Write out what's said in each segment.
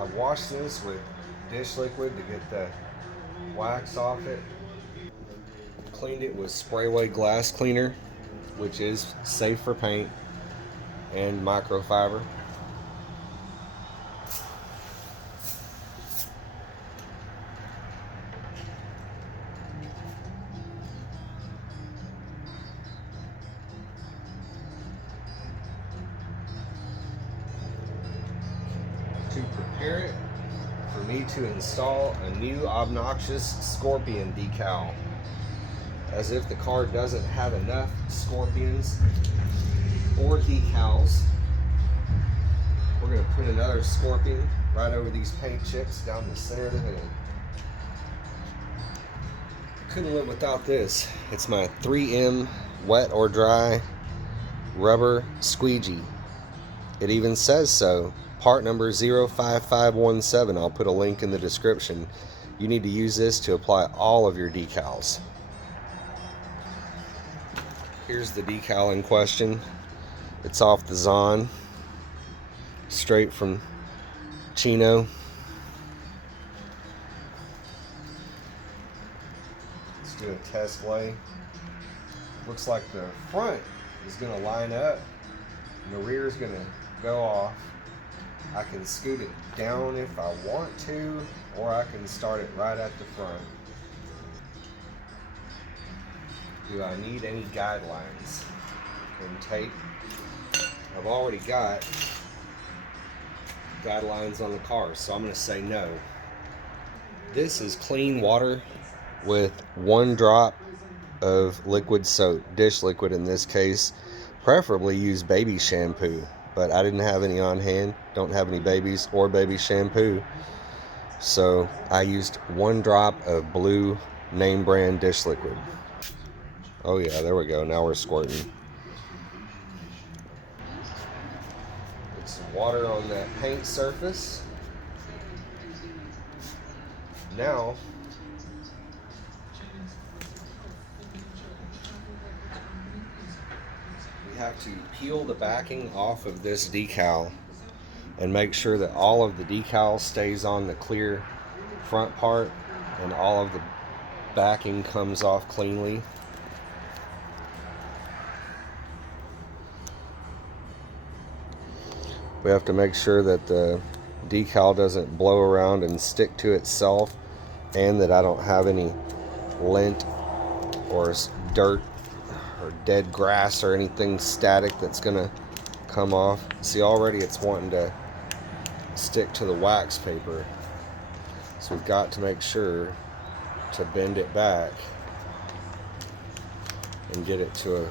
I washed this with dish liquid to get the wax off it. Cleaned it with Sprayway glass cleaner, which is safe for paint and microfiber. To prepare it for me to install a new obnoxious scorpion decal. As if the car doesn't have enough scorpions or decals, we're going to put another scorpion right over these paint chips down the center of the hood. Couldn't live without this. It's my 3M wet or dry rubber squeegee. It even says so. Part number 05517. I'll put a link in the description. You need to use this to apply all of your decals. Here's the decal in question. It's off the Zon, straight from Chino. Let's do a test lay. Looks like the front is going to line up and the rear is going to go off. I can scoot it down if I want to, or I can start it right at the front. Do I need any guidelines and tape? I've already got guidelines on the car, so I'm going to say no. This is clean water with 1 drop of liquid soap, dish liquid in this case. Preferably use baby shampoo, but I didn't have any on hand, don't have any babies or baby shampoo, so I used 1 drop of blue name brand dish liquid. Oh yeah, there we go, now we're squirting. Put some water on that paint surface. Now we have to peel the backing off of this decal and make sure that all of the decal stays on the clear front part and all of the backing comes off cleanly. We have to make sure that the decal doesn't blow around and stick to itself, and that I don't have any lint or dirt or dead grass or anything static that's gonna come off. See, already it's wanting to stick to the wax paper, so we've got to make sure to bend it back and get it to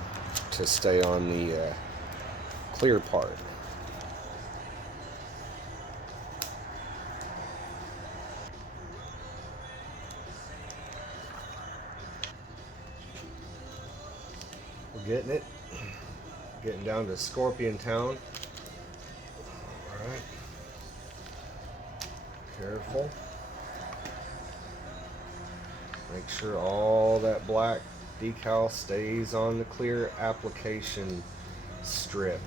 stay on the clear part. Getting it, getting down to Scorpion Town. All right, careful. Make sure all that black decal stays on the clear application strip.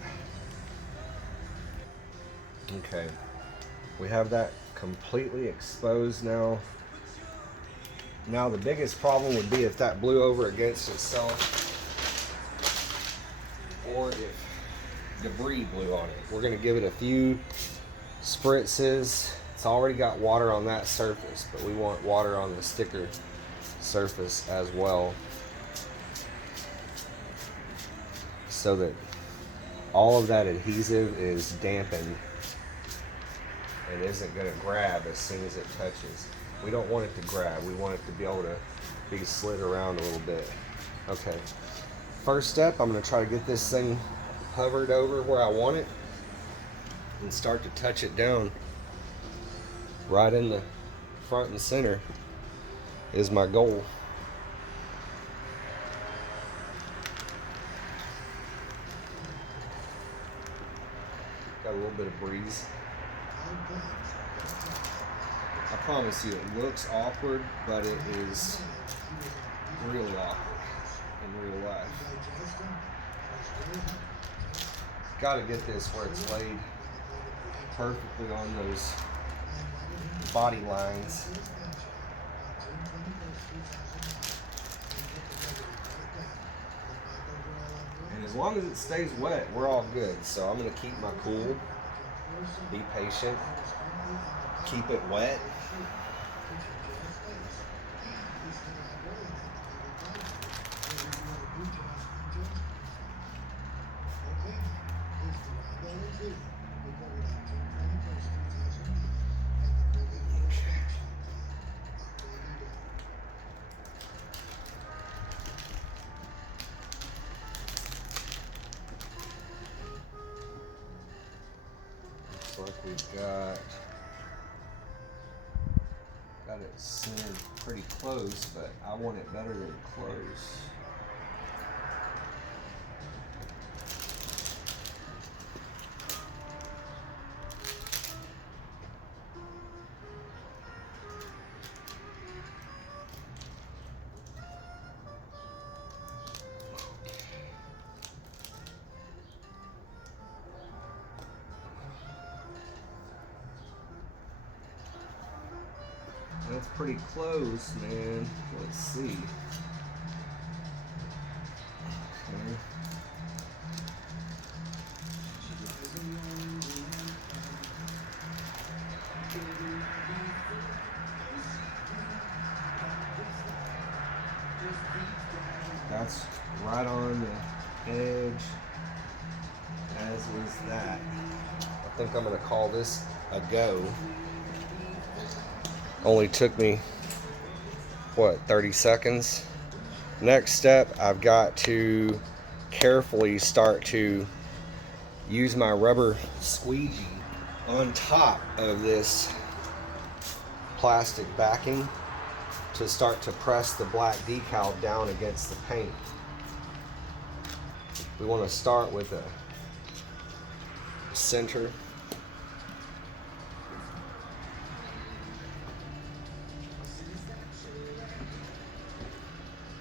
Okay, we have that completely exposed now. Now the biggest problem would be if that blew over against itself, or if debris blew on it. We're going to give it a few spritzes. It's already got water on that surface, but we want water on the sticker surface as well, so that all of that adhesive is dampened and isn't going to grab as soon as it touches. We don't want it to grab. We want it to be able to be slid around a little bit. Okay. First step, I'm going to try to get this thing hovered over where I want it and start to touch it down right in the front and center is my goal. Got a little bit of breeze. I promise you it looks awkward, but it is really awkward in real life. Got to get this where it's laid perfectly on those body lines. And as long as it stays wet, we're all good. So I'm going to keep my cool, be patient, keep it wet. Looks like we've got it centered pretty close, but I want it better than close. That's pretty close, man. Let's see. Okay. That's right on the edge, as is that. I think I'm gonna call this a go. Only took me, what, 30 seconds? Next step, I've got to carefully start to use my rubber squeegee on top of this plastic backing to start to press the black decal down against the paint. We want to start with a center.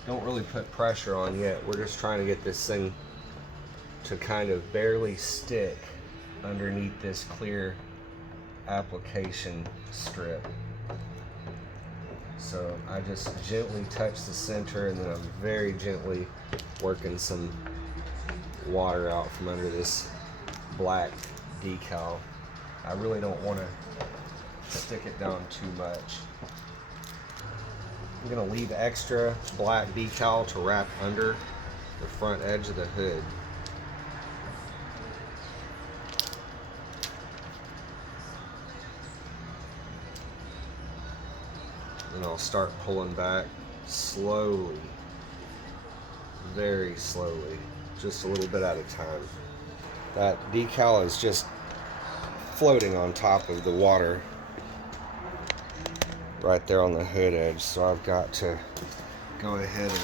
Don't really put pressure on yet. We're just trying to get this thing to kind of barely stick underneath this clear application strip. So I just gently touch the center, and then I'm very gently working some water out from under this black decal. I really don't want to stick it down too much. I'm going to leave extra black decal to wrap under the front edge of the hood. And I'll start pulling back slowly, very slowly, just a little bit at a time. That decal is just floating on top of the water right there on the hood edge, so I've got to go ahead and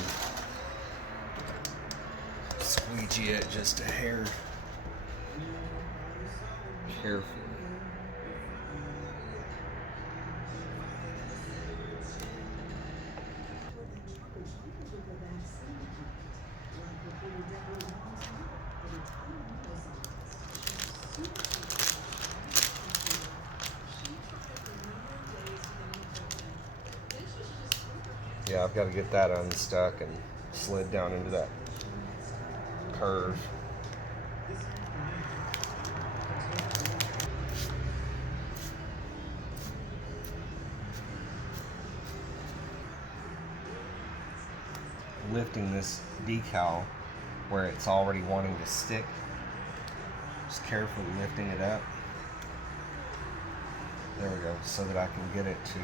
squeegee it just a hair carefully. Yeah, I've got to get that unstuck and slid down into that curve. Lifting this decal where it's already wanting to stick, just carefully lifting it up. There we go, so that I can get it to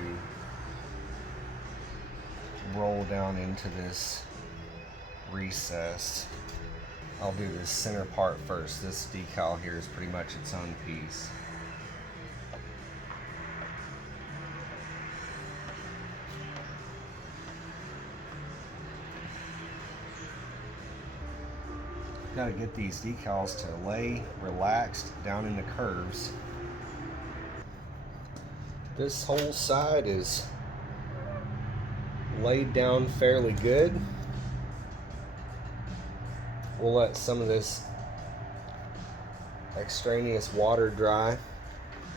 roll down into this recess. I'll do this center part first. This decal here is pretty much its own piece. Got to get these decals to lay relaxed down in the curves. This whole side is laid down fairly good. We'll let some of this extraneous water dry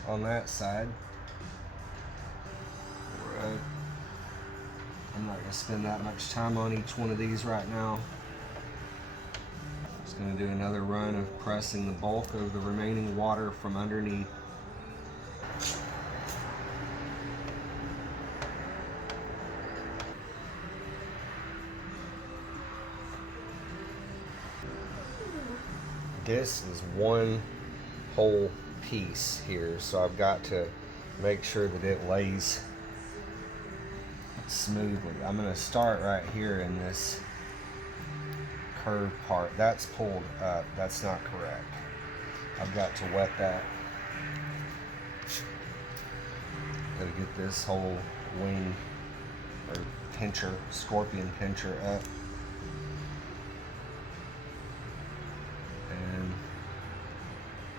on that side. but I'm not going to spend that much time on each one of these right now. Just going to do another run of pressing the bulk of the remaining water from underneath. This is one whole piece here, so I've got to make sure that it lays smoothly. I'm going to start right here in this curved part. That's pulled up. That's not correct. I've got to wet that. Got to get this whole wing or pincher, scorpion pincher up. And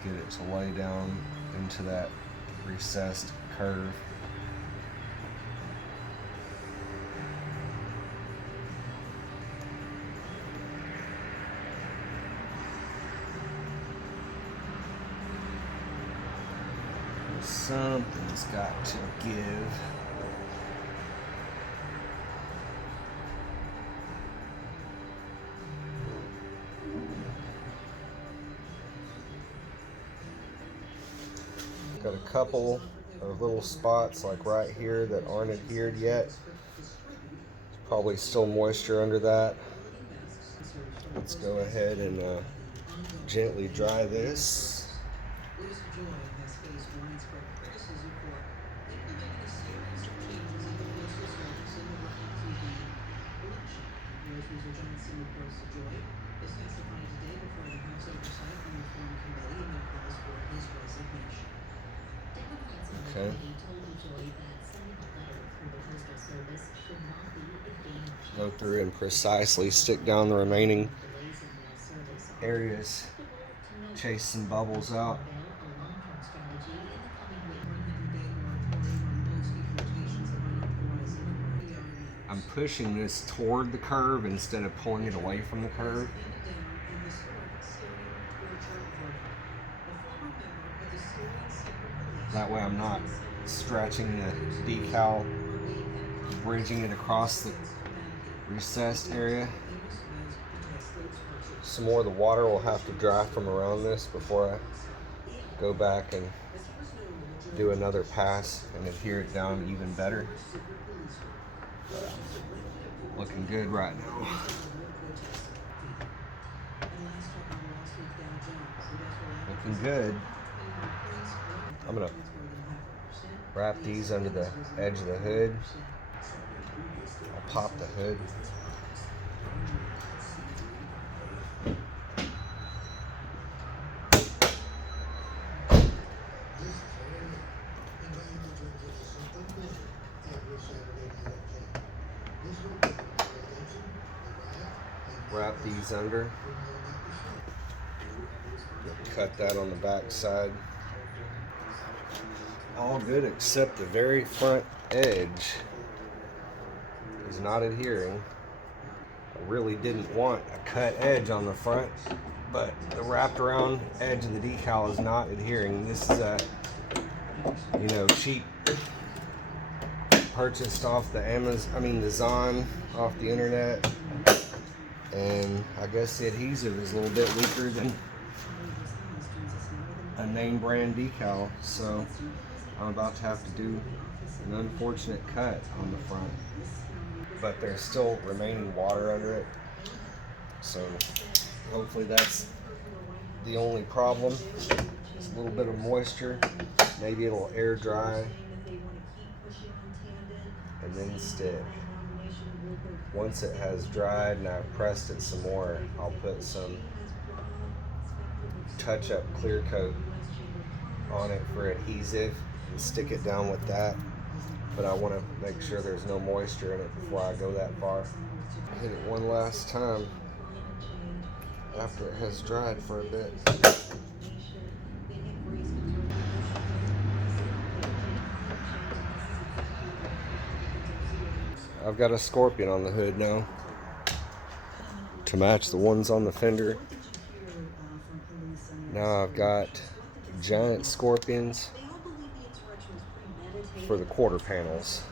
get it to lay down into that recessed curve. Something's got to give. Got a couple of little spots like right here that aren't adhered yet. There's probably still moisture under that. Let's go ahead and gently dry this. Okay. Go through and precisely stick down the remaining areas. Chase some bubbles out. I'm pushing this toward the curve instead of pulling it away from the curve. That way I'm not stretching the decal, bridging it across the recessed area. Some more of the water will have to dry from around this before I go back and do another pass and adhere it down even better. Looking good right now. Looking good. I'm gonna wrap these under the edge of the hood. I'll pop the hood. Wrap these under. Cut that on the back side. All good except the very front edge is not adhering. I really didn't want a cut edge on the front, but the wrapped around edge of the decal is not adhering. This is a, cheap, purchased off the the Zon off the internet, and I guess the adhesive is a little bit weaker than a name brand decal, so I'm about to have to do an unfortunate cut on the front. But there's still remaining water under it, so hopefully that's the only problem. Just a little bit of moisture. Maybe it'll air dry and then stick. Once it has dried and I've pressed it some more, I'll put some touch-up clear coat on it for adhesive and stick it down with that. But I want to make sure there's no moisture in it before I go that far. Hit it one last time after it has dried for a bit. I've got a scorpion on the hood now to match the ones on the fender. Now I've got giant scorpions for the quarter panels.